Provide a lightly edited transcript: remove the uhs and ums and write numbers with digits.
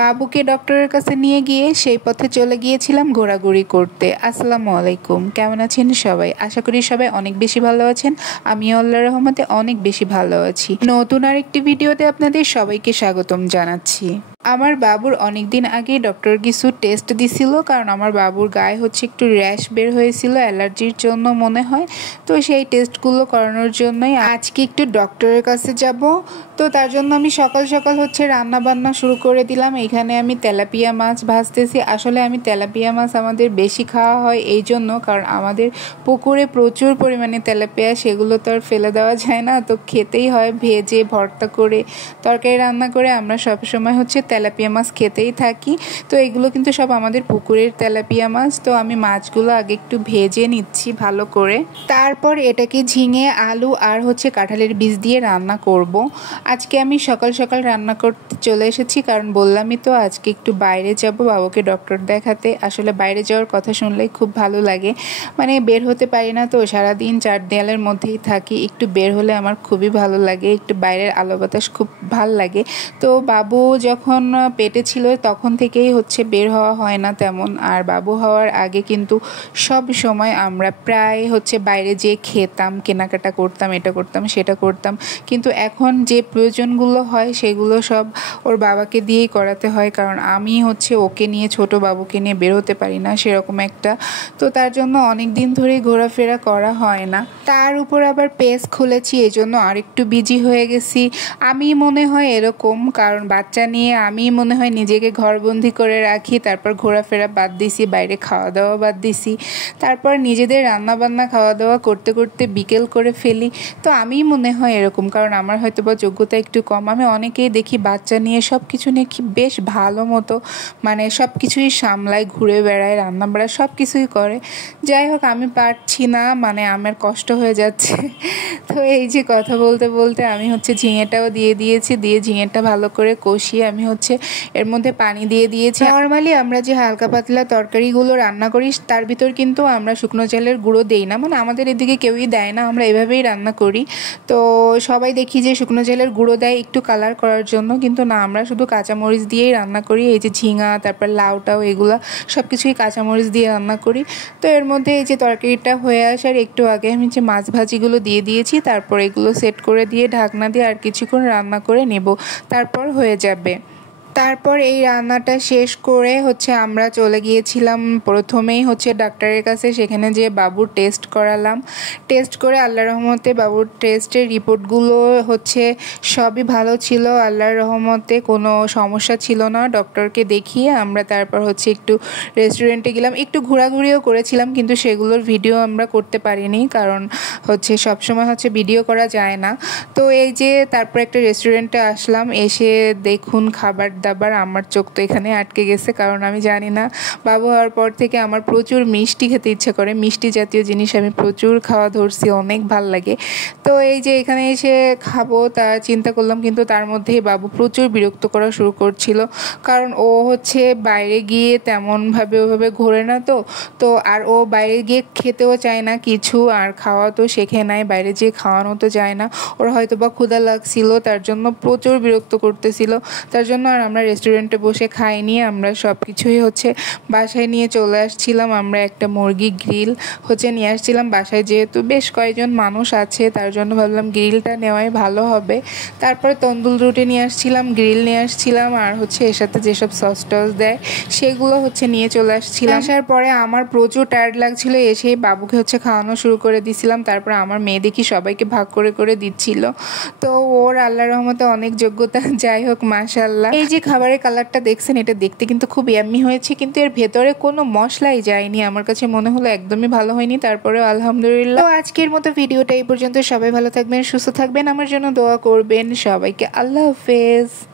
বাবুকে ডক্টরের কাছে নিয়ে গিয়ে সেই পথে চলে গিয়েছিলাম ঘোরাঘুরি করতে। আসসালামু আলাইকুম, কেমন আছেন সবাই? আশা করি সবাই অনেক বেশি ভালো আছেন। আমিও আল্লাহর রহমতে অনেক বেশি ভালো আছি। নতুন আরেকটি ভিডিওতে আপনাদের সবাইকে স্বাগতম জানাচ্ছি। আমার বাবুর অনেক দিন আগেই ডক্টর কিছু টেস্ট দিছিল, কারণ আমার বাবুর গায়ে হচ্ছে একটু র্যাশ বের হয়েছিল অ্যালার্জির জন্য মনে হয়। তো সেই টেস্টগুলো করানোর জন্যই আজকে একটু ডক্টরের কাছে যাব। তো তার জন্য আমি সকাল সকাল হচ্ছে রান্না বান্না শুরু করে দিলাম। এখানে আমি তেলাপিয়া মাছ ভাজতেছি। আসলে আমি তেলাপিয়া মাছ আমাদের বেশি খাওয়া হয় এই জন্য, কারণ আমাদের পুকুরে প্রচুর পরিমাণে তেলাপিয়া, সেগুলো তো আর ফেলে দেওয়া যায় না, তো খেতেই হয়। ভেজে ভর্তা করে তরকারি রান্না করে আমরা সবসময় হচ্ছে তেলাপিয়া মাছ খেতেই থাকি। তো এগুলো কিন্তু সব আমাদের পুকুরের তেলাপিয়া মাছ। তো আমি মাছগুলো আগে একটু ভেজে নিচ্ছি ভালো করে, তারপর এটাকে ঝিঙে আলু আর হচ্ছে কাঁঠালের বীজ দিয়ে রান্না করব। আজকে আমি সকাল সকাল রান্না করতে চলে এসেছি, কারণ বললামই তো আজকে একটু বাইরে যাব বাবুকে ডক্টর দেখাতে। আসলে বাইরে যাওয়ার কথা শুনলেই খুব ভালো লাগে, মানে বের হতে পারি না তো, সারাদিন চার দেয়ালের মধ্যেই থাকি। একটু বের হলে আমার খুবই ভালো লাগে, একটু বাইরের আলো বাতাস খুব ভাল লাগে। তো বাবু যখন পেটে ছিল তখন থেকেই হচ্ছে বের হওয়া হয় না তেমন। আর বাবু হওয়ার আগে কিন্তু সব সময় আমরা প্রায় হচ্ছে বাইরে যেয়ে খেতাম, কেনাকাটা করতাম, এটা করতাম সেটা করতাম। কিন্তু এখন যে প্রয়োজনগুলো হয় সেগুলো সব ওর বাবাকে দিয়েই করাতে হয়, কারণ আমি হচ্ছে ওকে নিয়ে, ছোট বাবুকে নিয়ে বের হতে পারি না সেরকম একটা। তো তার জন্য অনেক দিন ধরেই ঘোরাফেরা করা হয় না। তার উপর আবার পেজ খুলেছি, এই জন্য আরেকটু বিজি হয়ে গেছি। আমি মনে হয় এরকম, কারণ বাচ্চা নিয়ে আমি মনে হয় নিজেকে ঘরবন্দি করে রাখি, তারপর ঘোরাফেরা বাদ দিছি, বাইরে খাওয়া দাওয়া বাদ দিছি, তারপর নিজেদের রান্না বান্না খাওয়া দাওয়া করতে করতে বিকেল করে ফেলি। তো আমি মনে হয় এরকম, কারণ আমার হয়তো বা যোগ্যতা একটু কম। আমি অনেকেই দেখি বাচ্চা নিয়ে সব কিছু নিয়ে কি বেশ ভালো মতো, মানে সব কিছুই সামলায়, ঘুরে বেড়ায়, রান্না বাড়া সব কিছুই করে। যাই হোক, আমি পারছি না, মানে আমার কষ্ট হয়ে যাচ্ছে। তো এই যে কথা বলতে বলতে আমি হচ্ছে ঝিঙেটাও দিয়ে দিয়েছি, দিয়ে ঝিঙেটা ভালো করে কষিয়ে আমি হচ্ছে এর মধ্যে পানি দিয়ে দিয়েছি। নর্মালি আমরা যে হালকা পাতলা তরকারিগুলো রান্না করি তার ভিতর কিন্তু আমরা শুকনো চালের গুঁড়ো দেই না, মানে আমাদের এদিকে কেউই দেয় না, আমরা এভাবেই রান্না করি। তো সবাই দেখি যে শুকনো চালের গুঁড়ো দেয় একটু কালার করার জন্য, কিন্তু না, আমরা শুধু কাঁচামরিচ দিয়েই রান্না করি। এই যে ঝিঙা, তারপর লাউটাও, এগুলা সব কিছুই কাঁচামরিচ দিয়ে রান্না করি। তো এর মধ্যে এই যে তরকারিটা হয়ে আসার একটু আগে আমি যে মাছ ভাজিগুলো দিয়ে দিয়েছি, তারপর এগুলো সেট করে দিয়ে ঢাকনা দিয়ে আর কিছুক্ষণ রান্না করে নেব, তারপর হয়ে যাবে। তারপর এই রান্নাটা শেষ করে হচ্ছে আমরা চলে গিয়েছিলাম প্রথমেই হচ্ছে ডাক্তারের কাছে। সেখানে যে বাবুর টেস্ট করালাম, টেস্ট করে আল্লাহর রহমতে বাবুর টেস্টের রিপোর্টগুলো হচ্ছে সবই ভালো ছিল, আল্লাহর রহমতে কোনো সমস্যা ছিল না। ডক্টরকে দেখিয়ে আমরা তারপর হচ্ছে একটু রেস্টুরেন্টে গেলাম, একটু ঘোরাঘুরিও করেছিলাম, কিন্তু সেগুলোর ভিডিও আমরা করতে পারিনি, কারণ হচ্ছে সবসময় হচ্ছে ভিডিও করা যায় না। তো এই যে তারপর একটা রেস্টুরেন্টে আসলাম, এসে দেখুন খাবার দাবার, আমার চোখ তো এখানে আটকে গেছে, কারণ আমি জানি না, বাবু হওয়ার পর থেকে আমার প্রচুর মিষ্টি খেতে ইচ্ছা করে, মিষ্টি জাতীয় জিনিস আমি প্রচুর খাওয়া ধরছি, অনেক ভাল লাগে। তো এই যে এখানে এসে খাবো তা চিন্তা করলাম, কিন্তু তার মধ্যেই বাবু প্রচুর বিরক্ত করা শুরু করছিল, কারণ ও হচ্ছে বাইরে গিয়ে তেমনভাবে ওভাবে ঘোরে না। তো আর ও বাইরে গিয়ে খেতেও চায় না কিছু, আর খাওয়া তো শেখে নাই, বাইরে যেয়ে খাওয়ানো তো যায় না। ওর হয়তো বা ক্ষুধা লাগছিল, তার জন্য প্রচুর বিরক্ত করতেছিল। তার জন্য আর আমরা রেস্টুরেন্টে বসে খাইনি, আমরা সব কিছুই হচ্ছে বাসায় নিয়ে চলে আসছিলাম। আমরা একটা মুরগি গ্রিল হচ্ছে নিয়ে আসছিলাম বাসায়, যেহেতু বেশ কয়েকজন মানুষ আছে তার জন্য ভাবলাম গ্রিলটা নেওয়াই ভালো হবে। তারপরে তন্দুর রুটি নিয়ে আসছিলাম, গ্রিল নিয়ে আসছিলাম, আর হচ্ছে এর সাথে যেসব সস টস দেয় সেগুলো হচ্ছে নিয়ে চলে আসছিলাম। আসার পরে আমার প্রচুর টায়ার্ড লাগছিল, এসেই বাবুকে হচ্ছে খাওয়ানো শুরু করে দিছিলাম। তারপর আমার মেয়ে দেখি সবাইকে ভাগ করে করে দিচ্ছিল। তো ওর আল্লাহর রহমতে অনেক যোগ্যতা, যাই হোক মাশাআল্লাহ। এই যে খাবারের কালারটা দেখছেন, এটা দেখতে কিন্তু খুব ইয়াম্মি হয়েছে, কিন্তু এর ভেতরে কোনো মশলাই যায়নি, আমার কাছে মনে হলো একদমই ভালো হয়নি, তারপরেও আলহামদুলিল্লাহ। তো আজকের মতো ভিডিওটা এই পর্যন্ত। সবাই ভালো থাকবেন, সুস্থ থাকবেন, আমার জন্য দোয়া করবেন। সবাইকে আল্লাহ হাফেজ।